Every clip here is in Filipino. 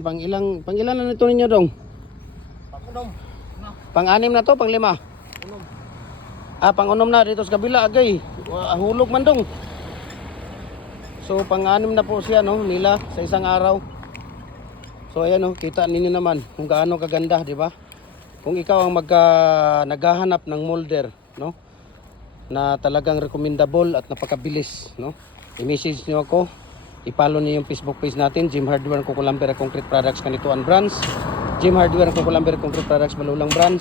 Pang ilan na nito ninyo dong? Pag-unom. Pang-anim na to, pang-lima? Unom. Pang-unom na dito sa kabila agay. Hulog man dong. So pang-anim na po siya no, nila sa isang araw. So ayan no, kita ninyo naman kung gaano kaganda, di ba? Kung ikaw ang naghahanap ng molder, no? Na talagang recommendable at napakabilis, no? I-message niyo ako. I-follow niyo yung Facebook page natin, Jim Hardware Kukulamber Concrete Products Kanituan Branch. Jim Hardware Kukulamber Concrete Products Malulang Branch.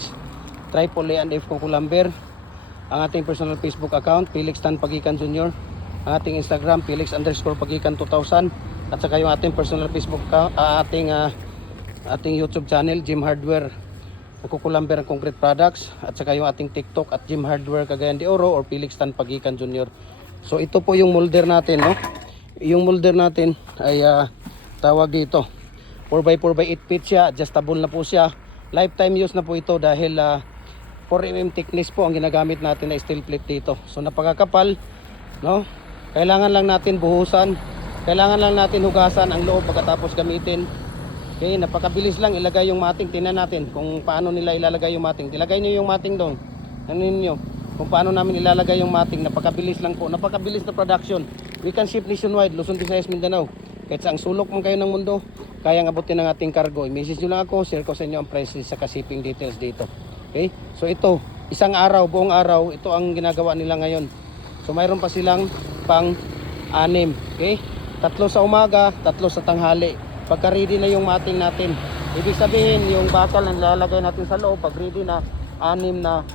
Triple A and F Kukulamber. Ang ating personal Facebook account, Felix Tan Pagikan Jr. Ang ating Instagram, Felix_Pagikan 2000. At saka yung ating personal Facebook account, ating YouTube channel, Jim Hardware Kukulamber Concrete Products. At saka yung ating TikTok at Jim Hardware Cagayan de Oro or Felix Tan Pagikan Jr. So ito po yung molder natin, no? Yung molder natin ay tawag dito 4x4x8 feet siya, adjustable na po siya, lifetime use na po ito dahil 4mm thickness po ang ginagamit natin na steel plate dito. So napakakapal, no? Kailangan lang natin buhusan, kailangan lang natin hugasan ang loob pagkatapos gamitin. Okay, napakabilis lang ilagay yung mating. Tingnan natin kung paano nila ilalagay yung mating. Ilagay niyo yung mating doon. Ano niyo? Kung paano namin ilalagay yung mating. Napakabilis lang po. Napakabilis na production. We can ship nationwide, Luzon, Visayas, Mindanao. Kahit saang sulok man kayo ng mundo, kayang abutin ng ating cargo. I-message nyo lang ako, share ko sa inyo ang prices sa shipping details dito. Okay? So ito, isang araw, buong araw, ito ang ginagawa nila ngayon. So mayroon pa silang pang-anim. Okay? 3 sa umaga, 3 sa tanghali. Pagka ready na yung mating natin, ibig sabihin yung bakal na nilalagay natin sa loob, pag ready na, 6 na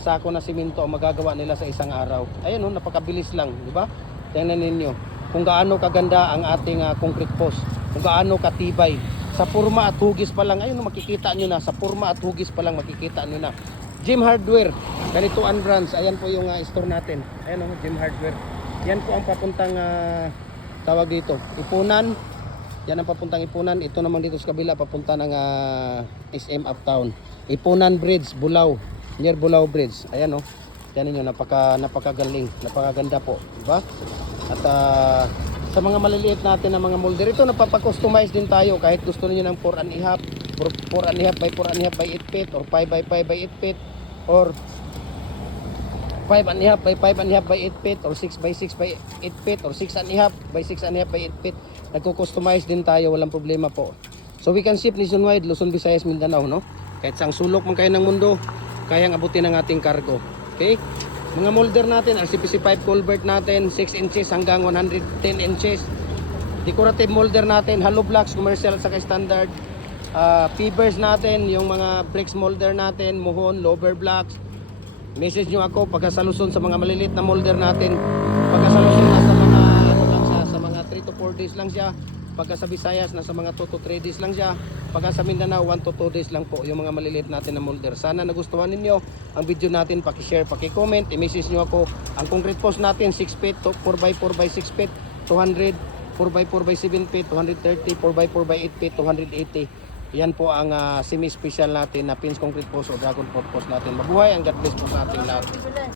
sako na simento ang magagawa nila sa isang araw. Ayun, napakabilis lang, di ba? Tingnan ninyo kung gaano kaganda ang ating concrete post, kung gaano katibay. Sa purma at hugis pa lang, ayun, makikita nyo na, sa purma at hugis pa lang makikita nyo na. Jim Hardware, Kanituan Branch, ayan po yung store natin. Ayan o, Jim Hardware. Yan po ang papuntang tawag dito, Ipunan. Yan ang papuntang Ipunan. Ito naman dito sa kabila papunta ng SM Uptown. Ipunan Bridge, Bulao, near Bulao Bridge. Ayan oh. Yan niyo, napakagaling, napakaganda po, di ba? At sa mga maliliit natin na mga molder, ito napapa-customize din tayo kahit gusto niyo ng 4.5 by 4.5 by 8 feet or 5x5 by 8 feet or 5.5 by 5.5 by 8 feet or 6x6 by 8 feet or 6.5 by 6.5 by 8 feet. Nagko-customize din tayo, walang problema po. So we can ship nationwide, Luzon, Visayas, Mindanao, no? Kahit saang sulok man kayo ng mundo, kayang abutin ng ating cargo. Okay? Mga molder natin, RCPC pipe culvert natin, 6 inches hanggang 110 inches. Decorative molder natin, hollow blocks, commercial at saka standard. Fibers natin, yung mga bricks molder natin, muhon, lower blocks. Message nyo ako pagkasaluson sa mga maliliit na molder natin. Pagkasaluson na sa mga ano lang siya, sa mga 3 to 4 days lang siya. Pagka sa Visayas nasa mga 2 to 3 days lang siya. Pagka sa Mindanao 1 to 2 days lang po yung mga maliliit natin na molder. Sana nagustuhan ninyo ang video natin, paki-share, paki-comment, i-message nyo ako. Ang concrete post natin 6 feet, 4x4 by 6 feet, 200, 4x4 by 7 feet, 230, 4x4 by 8 feet, 280. Yan po ang semi-special natin na pins concrete post o dragon pot post natin. Mabuhay ang God bless po sa ating lahat.